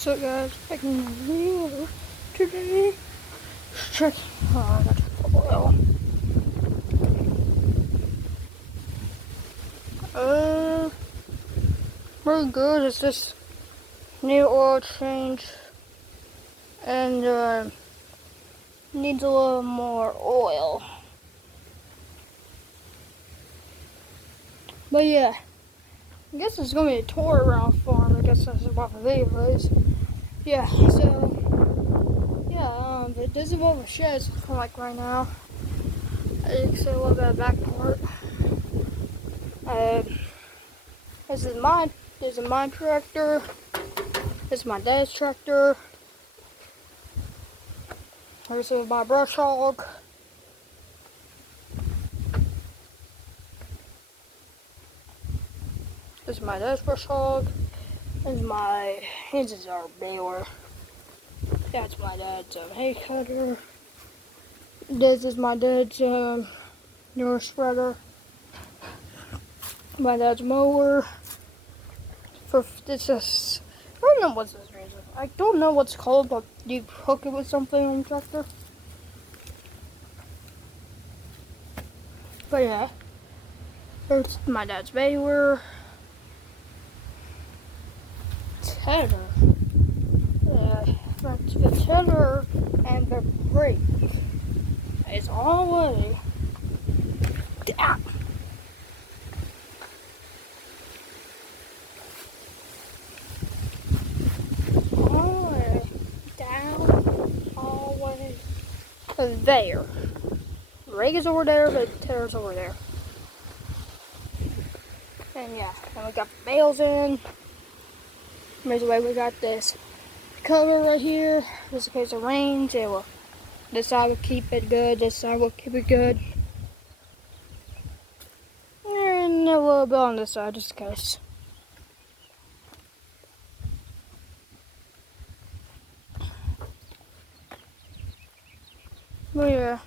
What's up, guys? Making a video today. Check. Oh, I got the oil. Pretty good. It's just new oil change and needs a little more oil. But yeah, I guess it's gonna be a tour around farm. I guess that's what the video is. Yeah. So. Yeah, but this is what the shed's like right now. You can see a little bit of back part. This is mine. This is my tractor. This is my dad's tractor. This is my brush hog. This is my dad's brush hog. This is our baler. That's my dad's hay cutter. This is my dad's newer spreader. My dad's mower. I don't know what's this reason. I don't know what's called, but you hook it with something on the tractor. But yeah, there's my dad's baler. Tedder. That's the tedder and the brake. It's all the way down. All the way down, all the way there. The rake is over there, the tedder's over there. And yeah, and we got the bales in. By the way, we got this cover right here, just in case it rains. This side will keep it good, this side will keep it good. And a little bit on this side, just in case. But yeah.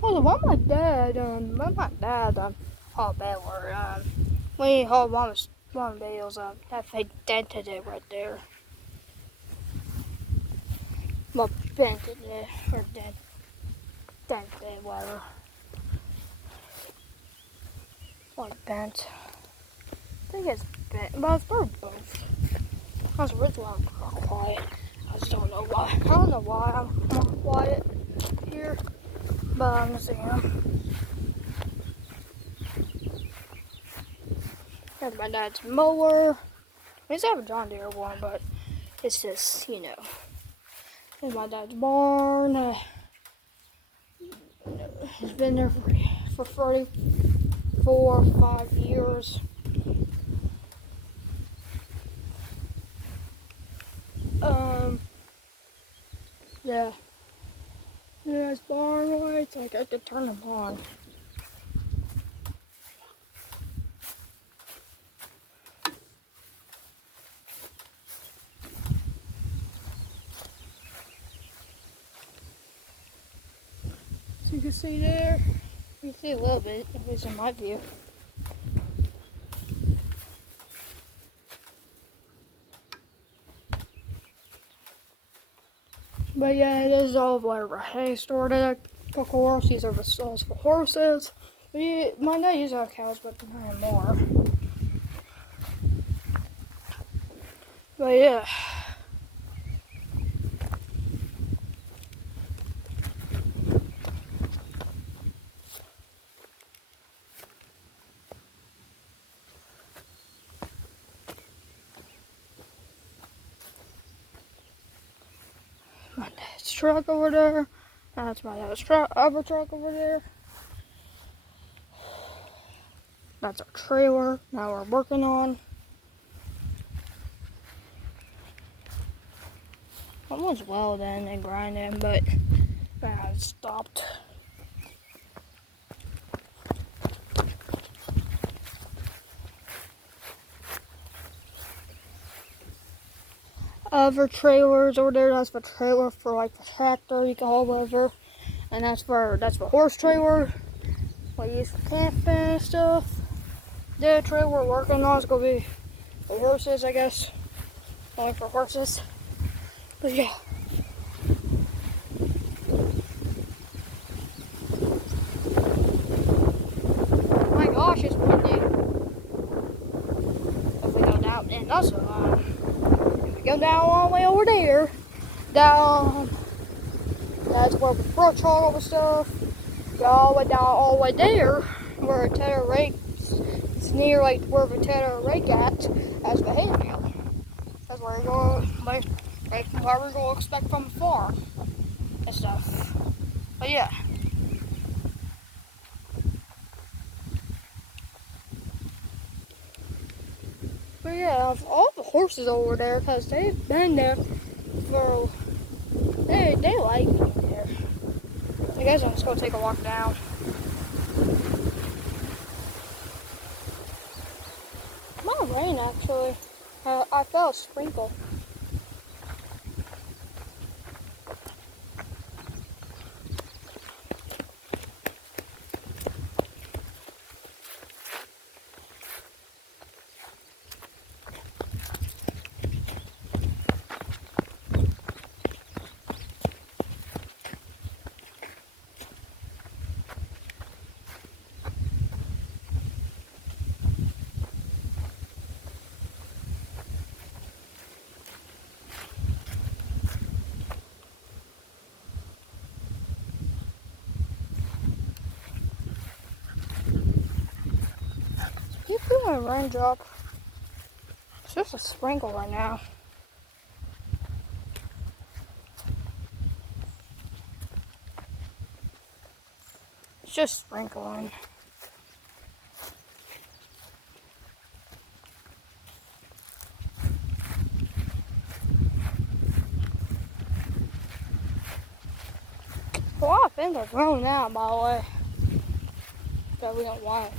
Hold on, why my dad hauled baler, when he hauled one of the bales, that they dented it right there. Well, dented it, or dented it, whatever. Or bent. I think it's bent, but it's probably both. I was originally quiet. I just don't know why. I don't know why I'm more quiet here. But I'm gonna see him. Here's my dad's mower. He used to have a John Deere one, but it's just, you know. Here's my dad's barn. He's been there for 34, 5 years. Yeah. There's barn lights. I got to turn them on. So you can see there. You can see a little bit, at least in my view. But yeah, this is all of our hay stored at a horse. These are the stalls for horses. My dad used to have cows, but not anymore. But yeah. My dad's truck over there. That's my dad's other truck over there. That's our trailer now we're working on. Almost welding and grinding, but I stopped. Other trailers over there, that's the trailer for like the tractor you can haul over. And that's for horse trailer. We use for camping and stuff. The trailer we're working on is gonna be for horses, I guess. Only for horses. But yeah. Oh my gosh, it's windy. If we go down, and also, if we go down all the way over there, down, that's where we brush all the stuff. Go all the way down, all the way there, where Tedder Rake, it's near like where the Tedder Rake at, as the hay mill. That's where we're going, like what we're going to expect from the farm and stuff. But yeah. But yeah, all the horses over there, because they've been there for, they like being there. I guess I'm just going to take a walk down. It might rain actually. I felt a sprinkle. You feel a raindrop? It's just a sprinkle right now. It's just sprinkling. A lot of things are grown now, by the way, that we don't want.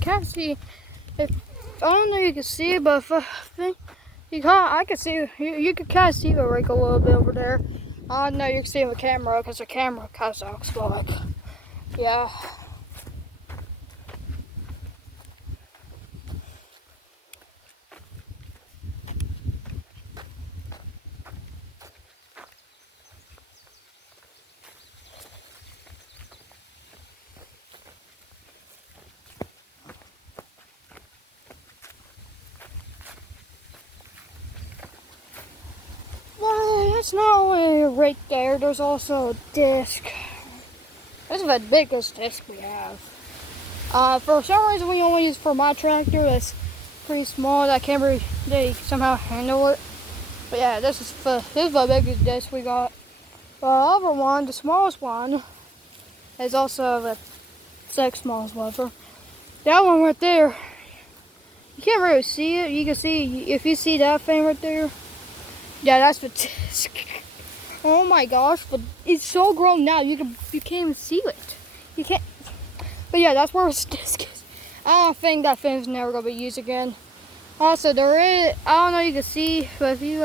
Can't see. If I don't know, you can see it, but if I think you can't, I can see. You can kind of see the rake a little bit over there. I don't know, you can see the camera because the camera kind of looks like, yeah. It's not only a rake there, there's also a disc. This is the biggest disc we have. For some reason we only use for my tractor that's pretty small that they somehow handle it. But yeah, this is the biggest disc we got. The other one, the smallest one, is also the second smallest one. That one right there, you can't really see it. You can see, if you see that thing right there, yeah, that's the disc. Oh my gosh, but it's so grown now, you can't even see it. You can't, but yeah, that's where its disc is. I don't think that thing's never gonna be used again. Also, there is, I don't know if you can see, but if you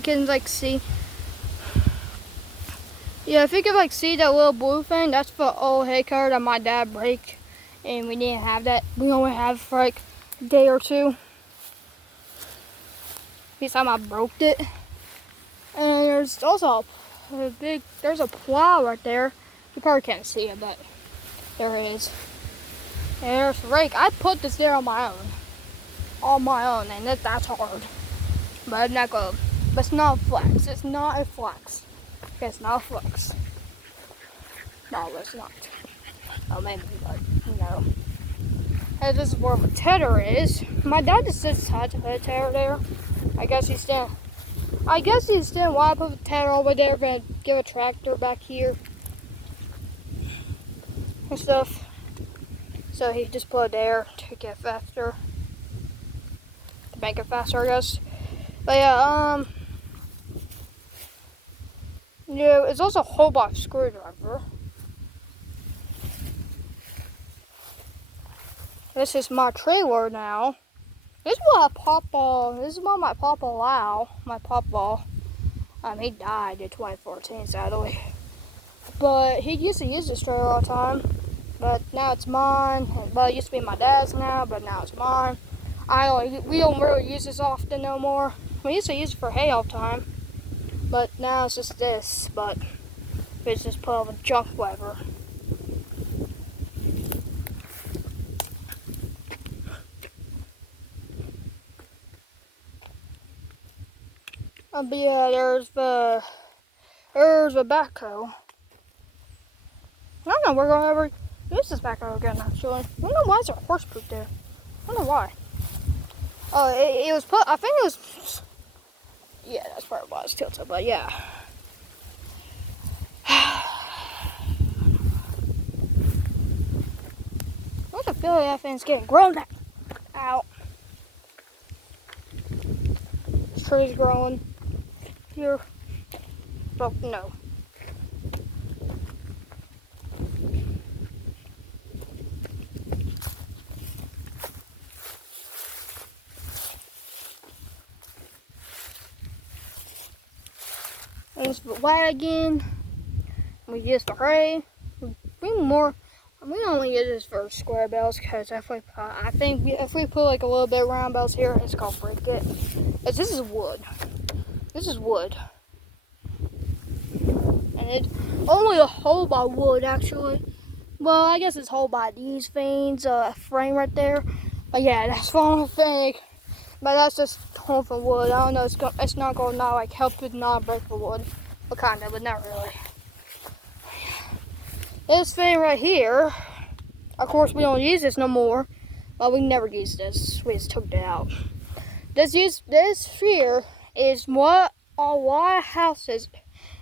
can see. Yeah, if you can see that little blue thing, that's the old hay cutter that my dad broke. And we didn't have that. We only have it for like a day or two. This time I broke it. And there's also there's a plow right there. You probably can't see it, but there is. And there's the rake. I put this there on my own. And that's hard. But it's not good. But it's not a flex. It's not a flex. It's not a flex. No, it's not. Oh, maybe, but you know. And this is where the tedder is. My dad just sits tied to the tedder there. I guess he's standing while I put the tedder over there and give a tractor back here. and stuff. So he just put it there to get faster. To make it faster, I guess. But yeah, yeah, it's also a whole box screwdriver. This is my trailer now. This is what my Papa Lau, my Papa. He died in 2014, sadly. But he used to use this trailer all the time. But now it's mine. Well, it used to be my dad's now, but now it's mine. We don't really use this often no more. We used to use it for hay all the time. But now it's just this, but it's just put on a junk whatever. But yeah, there's the backhoe. I don't know, we're gonna ever use this backhoe again, actually. I don't know why is there horse poop there. I don't know why. Oh, it was put, I think it was, yeah, that's probably why it's tilted, but yeah. What's the feeling that thing's getting grown out? This tree's growing here. Well, no. There's the wagon. We use for hay. We only use this for square bales because if we put like a little bit of round bales here, it's gonna break it. But this is wood. This is wood. And it's only a hole by wood actually. Well, I guess it's hole by these things, frame right there. But yeah, that's the only thing. But that's just hole for wood. I don't know, it's not gonna like help with not break the wood. Well, kind of, but not really. This thing right here, of course we don't use this no more. Well, we never used this. We just took it out. This here is what a lot of houses.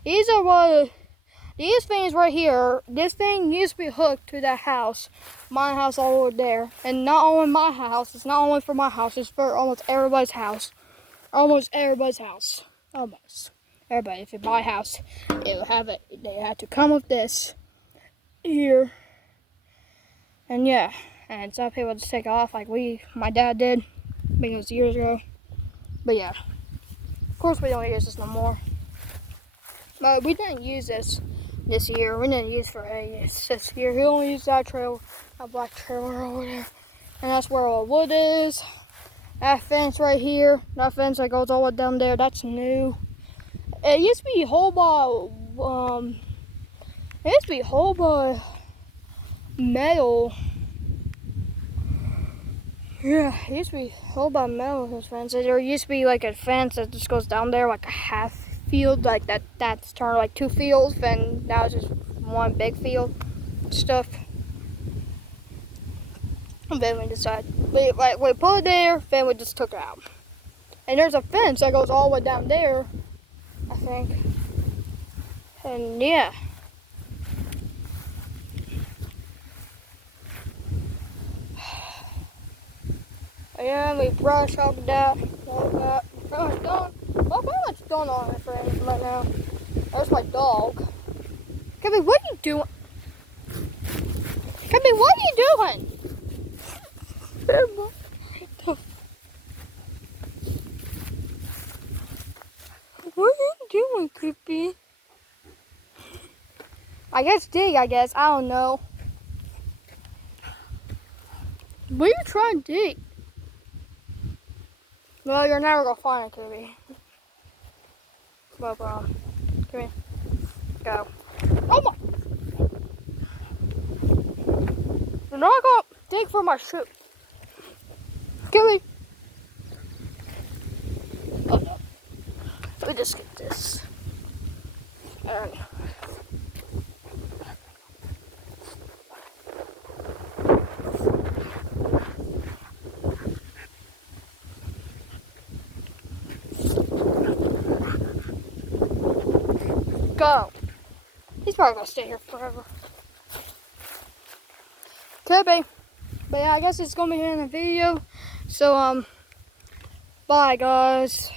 These things right here. This thing used to be hooked to that house, my house all over there, and not only my house. It's not only for my house. It's for almost everybody's house. Almost everybody's house. Almost everybody. If you buy a house, it will have it. They had to come with this here, and yeah, and some people just take it off like my dad did, I think it was years ago. But yeah, of course we don't use this no more. But we didn't use this year. We didn't use for hay this year. We only used that black trailer over there, and that's where all the wood is. That fence right here, that fence that goes all the way down there, that's new. It used to be whole by it used to be whole by metal. Yeah, it used to be whole by metal, those fences. There used to be like a fence that just goes down there like a half field, like that's turned like two fields, and now it's just one big field stuff. And then we decided, we put it there, then we just took it out. And there's a fence that goes all the way down there, I think. And yeah. And we brush all that, all that. Pretty much done. Well, pretty much done on it for anything right now. There's my dog. Kevin, what are you doing? Kevin, what are you doing? What are you doing, Creepy? I guess dig, I don't know. What are you trying to dig? Well, you're never gonna find it, Kirby. Well, come here. Go. Oh my! You're not gonna dig for my shoe. Kirby. Oh no. Let me just get this. And go. He's probably gonna stay here forever. Could be. But yeah, I guess it's gonna be here in the video. So bye guys.